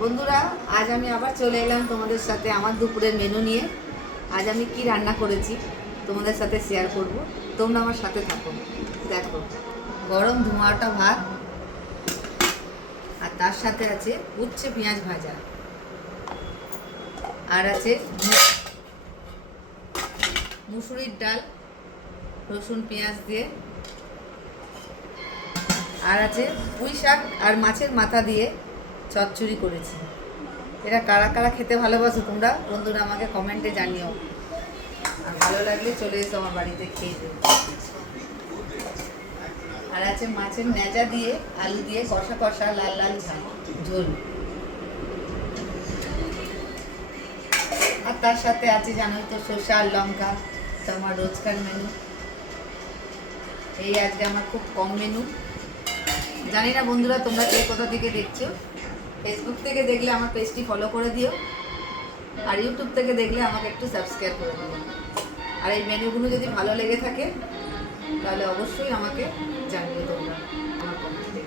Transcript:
বন্ধুরা, আজ আমি আবার চলে এলাম তোমাদের সাথে আমার দুপুরের মেনু নিয়ে। আজ আমি কি রান্না করেছি তোমাদের সাথে শেয়ার করব। তোমরা আমার সাথে থাকো। দেখো, গরম ধোঁয়াটা ভাত, আর তার সাথে আছে উচ্ছে পেঁয়াজ ভাজা, আর আছে মুসুরির ডাল রসুন পেঁয়াজ দিয়ে, আর আছে পুঁই শাক আর মাছের মাথা দিয়ে চচ্চড়ি করেছি। এটা কারা কারা খেতে ভালোবাসো তোমরা বন্ধুরা আমাকে কমেন্টে জানিও, আর ভালো লাগলে চলে এসো আমার বাড়িতে খেয়ে দেবো। আর আছে মাছের ন্যাজা দিয়ে আলু দিয়ে কষা কষা লাল লাল ঝোল, আর তার সাথে আছে জানোই তো শসা আর লঙ্কা। তো আমার রোজকার মেনু এই। আজকে আমার খুব কম মেনু। জানি না বন্ধুরা তোমরা কে কোথা থেকে দেখছো। ফেসবুক থেকে দেখলে আমার পেজটি ফলো করে দিও, আর ইউটিউব থেকে দেখলে আমাকে একটু সাবস্ক্রাইব করে দিও। আর এই মেনুগুলো যদি ভালো লেগে থাকে তাহলে অবশ্যই আমাকে জানিও তোমরা আমার কমেন্টে।